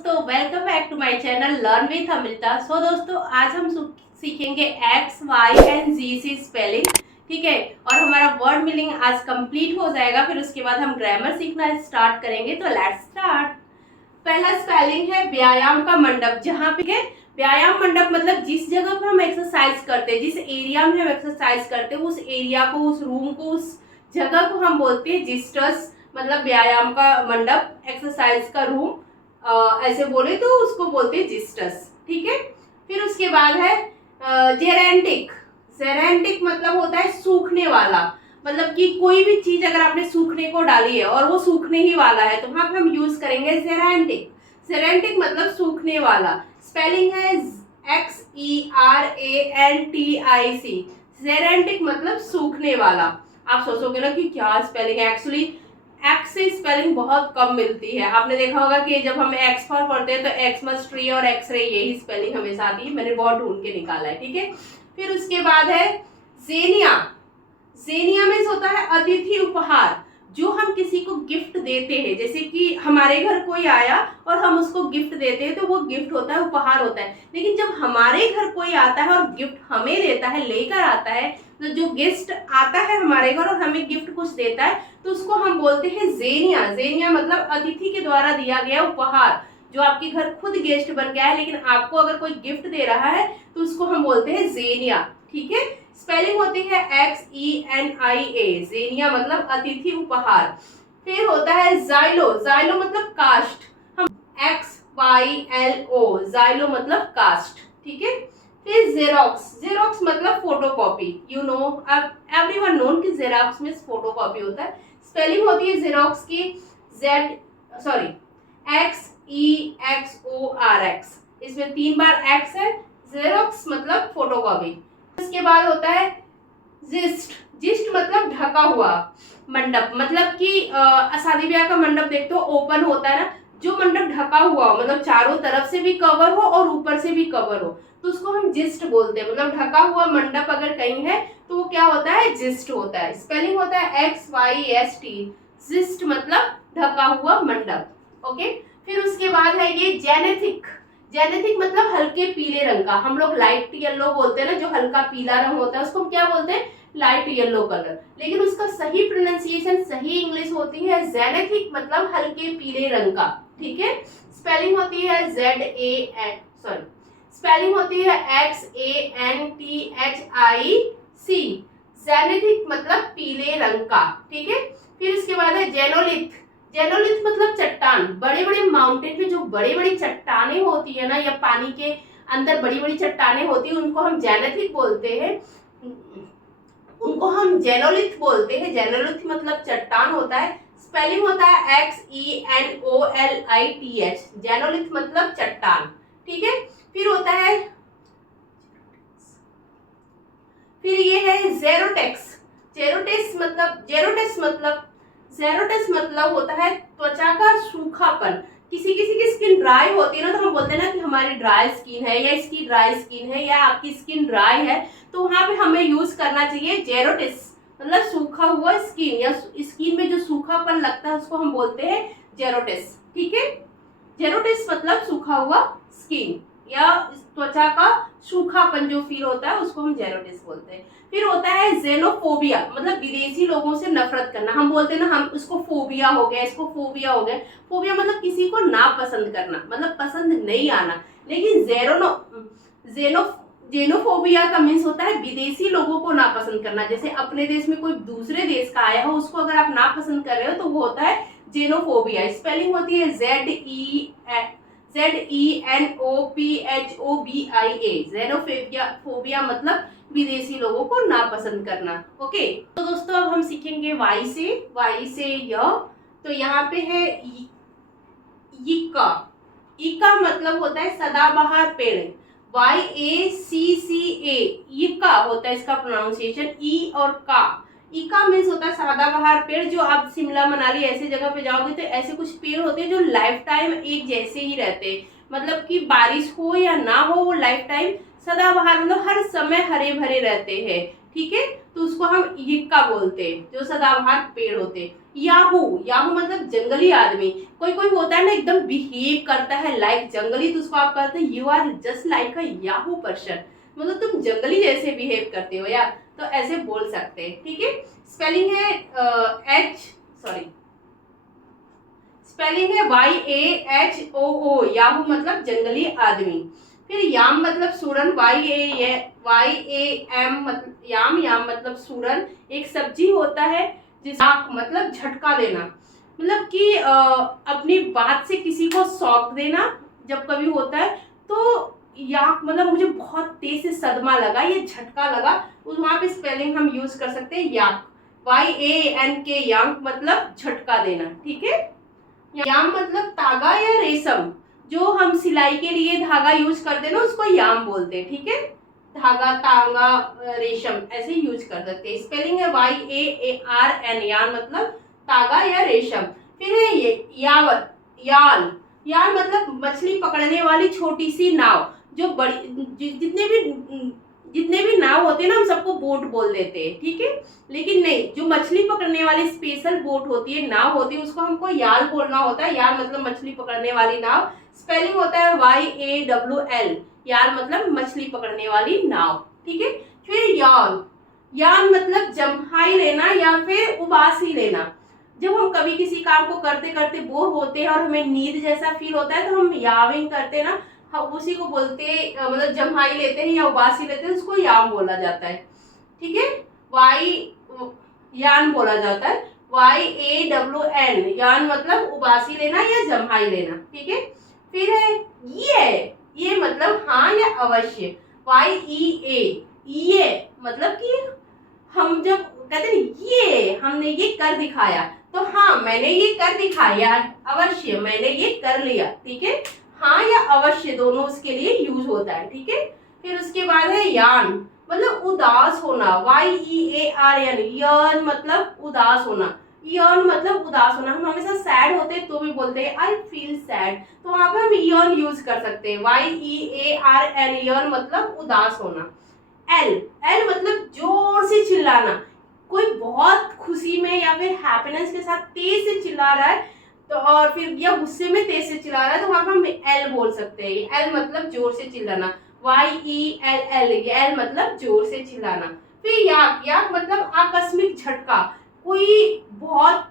दोस्तों, welcome back to my channel learn with Amrita. दोस्तों, आज हम सीखेंगे X Y and G C spelling. ठीक है, और हमारा वर्ड मीनिंग आज कंप्लीट हो जाएगा। फिर उसके बाद हम ग्रामर सीखना स्टार्ट करेंगे। तो लेट्स स्टार्ट। पहला स्पेलिंग है व्यायाम का मंडप। जहाँ पे व्यायाम मंडप मतलब जिस जगह पे हम एक्सरसाइज करते हैं, जिस एरिया में हम एक्सरसाइज करते हैं, उस एरिया को, उस रूम को, उस जगह को हम बोलते हैं जिस्टस। मतलब व्यायाम का मंडप, एक्सरसाइज का रूम, ऐसे बोले तो उसको बोलते हैं जिस्टस। ठीक है, फिर उसके बाद है जेरेंटिक। जेरेंटिक मतलब होता है सूखने वाला। मतलब कि कोई भी चीज अगर आपने सूखने को डाली है और वो सूखने ही वाला है तो वहां पे हम यूज करेंगे जेरेंटिक। जेरेंटिक मतलब सूखने वाला। स्पेलिंग है XERANTIC। जेरेंटिक मतलब सूखने वाला। आप सोचोगे ना कि क्या स्पेलिंग है। एक्चुअली एक्स से स्पेलिंग बहुत कम मिलती है। आपने देखा होगा कि जब हम एक्स फॉर पढ़ते हैं तो एक्स मस्ट ट्री और एक्सरे यही स्पेलिंग हमेशा आती है। मैंने बहुत ढूंढ के निकाला है। ठीक है, फिर उसके बाद है जेनिया। जेनिया मीन्स होता है अतिथि उपहार। जो हम किसी को गिफ्ट देते हैं, जैसे कि हमारे घर कोई आया और हम उसको गिफ्ट देते हैं तो वो गिफ्ट होता है, उपहार होता है। लेकिन जब हमारे घर कोई आता है और गिफ्ट हमें देता है, लेकर आता है, तो जो गेस्ट आता है हमारे घर और हमें गिफ्ट कुछ देता है तो उसको हम बोलते हैं जेनिया। जेनिया मतलब अतिथि के द्वारा दिया गया उपहार। जो आपके घर खुद गेस्ट बन गया है लेकिन आपको अगर कोई गिफ्ट दे रहा है तो उसको हम बोलते हैं जेनिया। ठीक है, स्पेलिंग होती है XENIA। जेनिया मतलब अतिथि उपहार। फिर होता है जाइलो। जाइलो मतलब कास्ट। हम XYLO, जाइलो मतलब कास्ट। ठीक है, फिर जेरोक्स। जेरोक्स मतलब photocopy. You know, everyone known कि जेरोक्स में फोटोकॉपी होता है। स्पेलिंग होती है जेरोक्स की XEXORX। इसमें 3 बार एक्स है। जेरोक्स मतलब फोटोकॉपी। उसके बाद होता है जिस्ट। जिस्ट मतलब ढका हुआ मंडप। मतलब कि शादी ब्याह का मंडप देखते हो ओपन होता है ना, जो मंडप ढका हुआ हो, मतलब चारों तरफ से भी कवर हो और ऊपर से भी कवर हो, तो उसको हम जिस्ट बोलते हैं। मतलब ढका हुआ मंडप अगर कहीं है तो वो क्या होता है, जिस्ट होता है। स्पेलिंग होता है XYST। जिस्ट मतलब ढका हुआ मंडप। ओके, फिर उसके बाद है ये जेनेथिक। जेनेथिक मतलब हल्के पीले रंग का। हम लोग लाइट येलो बोलते हैं ना, जो हल्का पीला रंग होता है उसको हम क्या बोलते हैं, लाइट येलो कलर। लेकिन उसका सही प्रोनाउंसिएशन, सही इंग्लिश होती है जेनेथिक मतलब हल्के पीले रंग का। ठीक है, स्पेलिंग होती है स्पेलिंग होती है XANTHIC। जेनेथिक मतलब पीले रंग का। ठीक है, फिर इसके बाद है जेनोलिथ। जेनोलिथ मतलब चट्टान। बड़े बड़े माउंटेन में जो बड़ी बड़ी चट्टानें होती है ना, या पानी के अंदर बड़ी बड़ी चट्टानें होती है, उनको हम जेनेथिक बोलते हैं। उनको हम जेनोलिथ बोलते हैं। जेनोलिथ मतलब चट्टान होता है। स्पेलिंग होता है XENOLITH। जेनोलिथ मतलब चट्टान। ठीक है, फिर होता है, फिर ये है जेरोटेक्स। जेरोटेस मतलब होता है त्वचा का सूखापन। किसी किसी की स्किन ड्राई होती है ना, तो हम बोलते हैं ना कि हमारी ड्राई स्किन है या इसकी ड्राई स्किन है या आपकी स्किन ड्राई है, तो वहां पे हमें यूज करना चाहिए जेरोटिस। मतलब सूखा हुआ स्किन या स्किन में जो सूखापन लगता है उसको हम बोलते हैं जेरोटिस। ठीक है, जेरोटिस मतलब सूखा हुआ स्किन या त्वचा का सूखापन जो फील होता है उसको हम जेरोटिस बोलते हैं। फिर होता है जेनोफोबिया। मतलब विदेशी लोगों से नफरत करना। हम बोलते हैं ना, हम उसको फोबिया हो गया, इसको फोबिया हो गया। फोबिया मतलब किसी को नापसंद करना, मतलब पसंद नहीं आना। लेकिन जेनोफोबिया का मीन्स होता है विदेशी लोगों को नापसंद करना। जैसे अपने देश में कोई दूसरे देश का आया हो, उसको अगर आप नापसंद कर रहे हो तो वो होता है जेनोफोबिया। स्पेलिंग होती है ZENOPHOBIA। जेनोफोबिया मतलब विदेशी लोगों को नापसंद करना। ओके, तो दोस्तों अब हम सीखेंगे वाई से य। तो यहाँ पे है इका। इका मतलब होता है सदाबहार पेड़। YACCA, इका होता है इसका प्रोनाउंसिएशन। ई और का, इका मीन्स होता है सदाबहार पेड़। जो आप शिमला मनाली ऐसे जगह पे जाओगे तो ऐसे कुछ पेड़ होते हैं जो लाइफ टाइम एक जैसे ही रहते हैं। मतलब कि बारिश हो या ना हो, वो लाइफ टाइम सदाबहार मतलब हर समय हरे भरे रहते हैं। ठीक है, तो उसको हम इक्का बोलते हैं, जो सदाबहार पेड़ होते हैं। याहू, याहू मतलब जंगली आदमी। कोई कोई होता है ना एकदम बिहेव करता है लाइक जंगली, तो उसको आप कहते हैं you are just like a yahoo person, मतलब तुम जंगली जैसे बिहेव करते हो यार, तो ऐसे बोल सकते हैं। ठीक है, स्पेलिंग है स्पेलिंग है YAHOO, याहू मतलब जंगली आदमी। फिर याम मतलब सूरन, YAM मतलब याम, याम मतलब सूरन, एक सब्जी होता है। याक मतलब झटका देना, मतलब कि अपनी बात से किसी को शॉक देना जब कभी होता है, तो याक मतलब मुझे बहुत तेज से सदमा लगा, ये झटका लगा, उस वहां पे स्पेलिंग हम यूज कर सकते हैं याक, YANK, याक मतलब झटका देना। ठीक है, याम मतलब तागा या रेशम, जो हम सिलाई के लिए धागा यूज करते हैं ना उसको याम बोलते हैं। ठीक है, धागा, तांगा, रेशम ऐसे यूज कर सकते हैं। स्पेलिंग है YAARN, यान मतलब तागा या रेशम। फिर है ये यावत, याल, याल मतलब मछली पकड़ने वाली छोटी सी नाव, जो बड़ी जितने भी नाव होते हैं ना हम सबको बोट बोल देते हैं। ठीक है, लेकिन नहीं, जो मछली पकड़ने वाली स्पेशल बोट होती है, नाव होती है, उसको हमको याल बोलना होता है। याल मतलब मछली पकड़ने वाली नाव, स्पेलिंग होता है YAWL, याल मतलब मछली पकड़ने वाली नाव। ठीक है, फिर यान, यान मतलब जम्हाई लेना या फिर उबासी लेना। जब हम कभी किसी काम को करते करते बोर होते हैं और हमें नींद जैसा फील होता है, तो हम याविंग करते हैं ना, हम उसी को बोलते हैं, मतलब जम्हाई लेते हैं या उबासी लेते हैं, उसको याम बोला जाता है। ठीक है, वाई यान बोला जाता है, YAWN, यान मतलब उबासी लेना या जम्हाई लेना। ठीक है, फिर है ये मतलब हाँ या अवश्य, YEA, ये मतलब कि हम जब कहते हैं ये हमने ये कर दिखाया, तो हाँ मैंने ये कर दिखाया, अवश्य मैंने ये कर लिया। ठीक है, हाँ या अवश्य दोनों उसके लिए यूज होता है। ठीक है, फिर उसके बाद है यान, मतलब उदास होना, YEARN, यर्न मतलब उदास होना, यर्न मतलब उदास होना। हम हमेशा सैड होते हैं तो भी बोलते हैं आई फील सैड, तो वहां पे हम यर्न यूज कर सकते हैं, YEARN, यर्न मतलब उदास होना। एल, एल मतलब जोर से चिल्लाना, कोई बहुत खुशी में या फिर हैप्पीनेस के साथ तेज से चिल्ला रहा है, तो और फिर या गुस्से में तेज से चिल्ला रहा है, तो वहां पर हम एल बोल सकते हैं। एल मतलब जोर से चिल्लाना, YELL, एल मतलब जोर से चिल्लाना। फिर याक, याक मतलब आकस्मिक झटका, कोई बहुत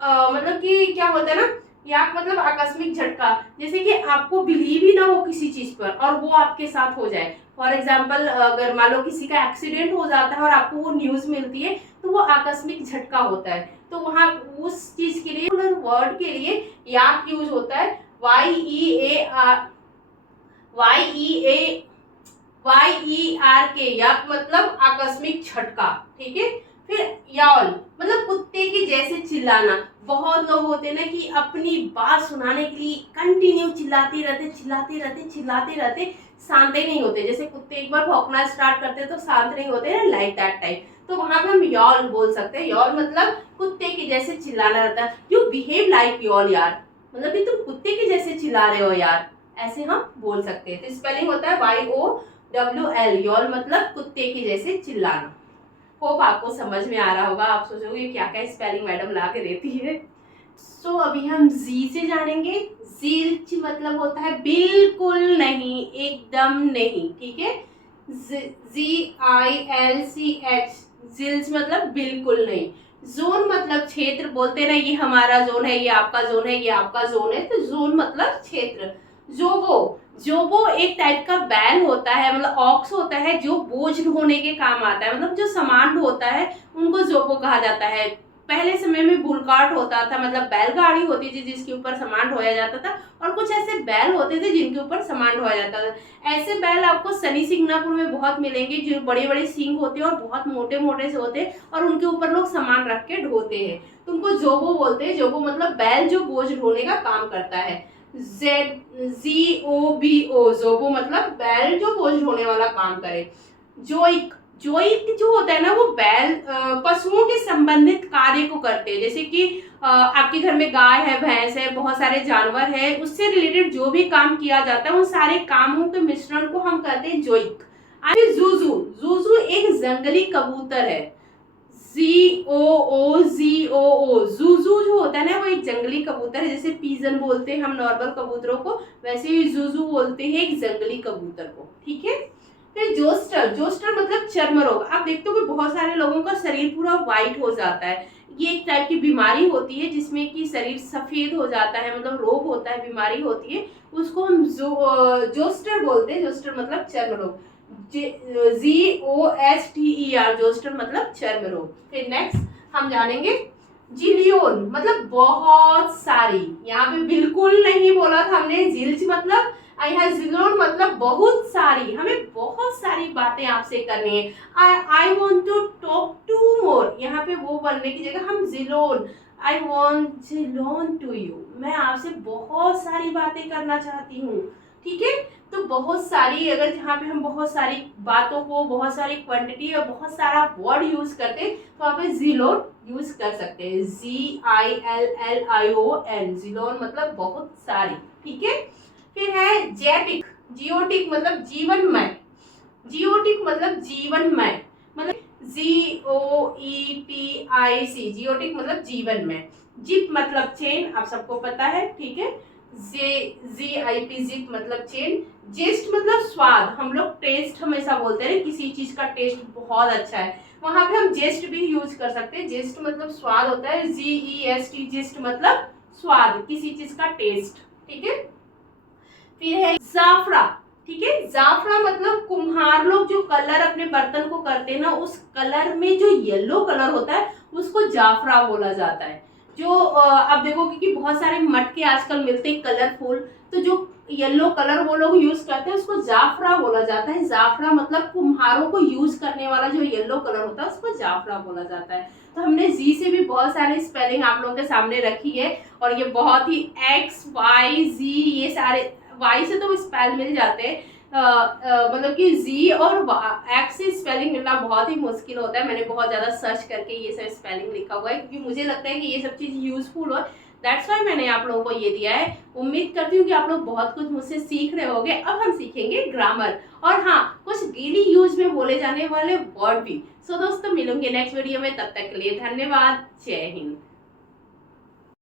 मतलब कि क्या होता है ना, याक मतलब आकस्मिक झटका, जैसे कि आपको बिलीव ही ना हो किसी चीज पर और वो आपके साथ हो जाए। फॉर एग्जाम्पल, अगर मान लो किसी का एक्सीडेंट हो जाता है और आपको वो न्यूज मिलती है, तो वो आकस्मिक झटका होता है, तो वहां उस चीज के लिए वर्ड के लिए याक यूज होता है, YEARK, याक मतलब आकस्मिक झटका। ठीक है, फिर याल मतलब कुत्ते के जैसे चिल्लाना, बहुत लोग होते हैं ना कि अपनी बात सुनाने के लिए कंटिन्यू चिल्लाते रहते, शांत ही नहीं होते, जैसे कुत्ते एक बार भौंकना स्टार्ट करते हैं तो शांत नहीं होते हैं, लाइक दैट टाइप, तो वहां पे हम यॉल बोल सकते हैं। यॉल मतलब कुत्ते के जैसे चिल्लाना रहता है, यू बिहेव लाइक यॉल यार, मतलब कि तुम कुत्ते के जैसे चिल्ला रहे हो यार, ऐसे हम बोल सकते हैं। तो स्पेलिंग होता है YOWL, यॉल मतलब कुत्ते के जैसे चिल्लाना। होप आपको समझ में आ रहा होगा, आप सोचोगे क्या क्या स्पेलिंग मैडम ला के देती है। सो अभी हम जी से जानेंगे। जिल्च मतलब होता है बिल्कुल नहीं, एकदम नहीं। ठीक है, ZILCH, जिल्च मतलब बिल्कुल नहीं। जोन मतलब क्षेत्र, बोलते ना ये हमारा जोन है, ये आपका जोन है, ये आपका जोन है, तो जोन मतलब क्षेत्र। जोबो, जोबो एक टाइप का बैल होता है, मतलब ऑक्स होता है, जो बोझ ढोने के काम आता है, मतलब जो सामान ढोता है उनको जोबो कहा जाता है। पहले समय में बुलकार्ट होता था, मतलब बैलगाड़ी होती थी जिसके ऊपर सामान ढोया जाता था, और कुछ ऐसे बैल होते थे जिनके ऊपर सामान ढोया जाता था। ऐसे बैल आपको शनि सिंगनापुर में बहुत मिलेंगे, जो बड़े बड़े सींग होते हैं और बहुत मोटे मोटे से होते हैं, और उनके ऊपर लोग सामान रख के ढोते हैं, तो उनको जोबो बोलते हैं। जोबो मतलब बैल जो बोझ ढोने का काम करता है। ZOBO, जोबो मतलब बैल जो बोझ ढोने वाला काम करे। जोइक, जोइक जो होता है ना, वो बैल पशुओं के संबंधित कार्य को करते हैं, जैसे कि आपके घर में गाय है, भैंस है, बहुत सारे जानवर है, उससे रिलेटेड जो भी काम किया जाता है उन सारे कामों के मिश्रण को हम कहते हैं जोइक। जूजू, जूजू एक जंगली कबूतर है। ZOOZOO, जूजू जो होता है ना, वो एक जंगली कबूतर है, जैसे पीजन बोलते हैं हम नॉर्मल कबूतरों को, वैसे ही जूजू बोलते हैं एक जंगली कबूतर को, ठीक है। फिर जोस्टर, जोस्टर मतलब चर्म रोग। आप देखते हो कि बहुत सारे लोगों का शरीर पूरा व्हाइट हो जाता है, ये एक टाइप की बीमारी होती है जिसमें कि शरीर सफेद हो जाता है, मतलब रोग होता है, बीमारी होती है, उसको हम जोस्टर बोलते हैं। जोस्टर मतलब चर्म रोग, ZOSTER, जोस्टर मतलब चर्म रोग। फिर नेक्स्ट हम जानेंगे जिलियन मतलब बहुत सारी, यहाँ पे बिल्कुल नहीं बोला था हमने जिल्च मतलब, यहाँ जिलोन मतलब बहुत सारी, हमें बहुत सारी बातें आपसे करनी है। I want to talk to more, यहाँ पे वो बनने की जगह हम जिलोन, आई वॉन्ट जिलोन टू यू, मैं आपसे बहुत सारी बातें करना चाहती हूँ, ठीक है। तो बहुत सारी, अगर जहाँ पे हम बहुत सारी बातों को, बहुत सारी क्वांटिटी और बहुत सारा वर्ड यूज करते हैं तो वहाँ पे जिलोन यूज कर सकते हैं, ZILLION, जिलोन मतलब बहुत सारी, ठीक है। फिर है जैटिक, जियोटिक मतलब जीवनमय, जियोटिक मतलब जीवनमय, मतलब GOETIC, जियोटिक मतलब जीवनमय। जिप मतलब चेन, आप सबको पता है, ठीक है। ZIP, जिप मतलब चेन। जेस्ट मतलब स्वाद, हम लोग टेस्ट हमेशा बोलते हैं किसी चीज का टेस्ट बहुत अच्छा है, वहां पे हम जेस्ट भी यूज कर सकते हैं, जेस्ट मतलब स्वाद होता है, GEST, जेस्ट मतलब स्वाद, किसी चीज का टेस्ट, ठीक है। फिर है जाफरा, ठीक है। जाफरा मतलब कुम्हार लोग जो कलर अपने बर्तन को करते हैं ना, उस कलर में जो येलो कलर होता है उसको जाफरा बोला जाता है। जो आप देखोगे कि बहुत सारे मटके आजकल मिलते हैं कलरफुल, तो जो येलो कलर वो लोग यूज करते हैं उसको जाफरा बोला जाता है। जाफरा मतलब कुम्हारों को यूज करने वाला जो येलो कलर होता है उसको जाफरा बोला जाता है। तो हमने जी से भी बहुत सारे स्पेलिंग आप लोगों के सामने रखी है, और ये बहुत ही XYZ, ये सारे वाई से तो स्पेल मिल जाते हैं, मतलब कि जी और एक्स से स्पेलिंग मिलना बहुत ही मुश्किल होता है। मैंने बहुत ज़्यादा सर्च करके ये सब स्पेलिंग लिखा हुआ है, क्योंकि मुझे लगता है कि ये सब चीज़ यूजफुल हो, दैट्स वाई मैंने आप लोगों को ये दिया है। उम्मीद करती हूँ कि आप लोग बहुत कुछ मुझसे सीख रहे होंगे। अब हम सीखेंगे ग्रामर, और हाँ, कुछ डेली यूज में बोले जाने वाले वर्ड भी। सो दोस्तों, मिलूंगे नेक्स्ट वीडियो में, तब तक के लिए धन्यवाद, जय हिंद।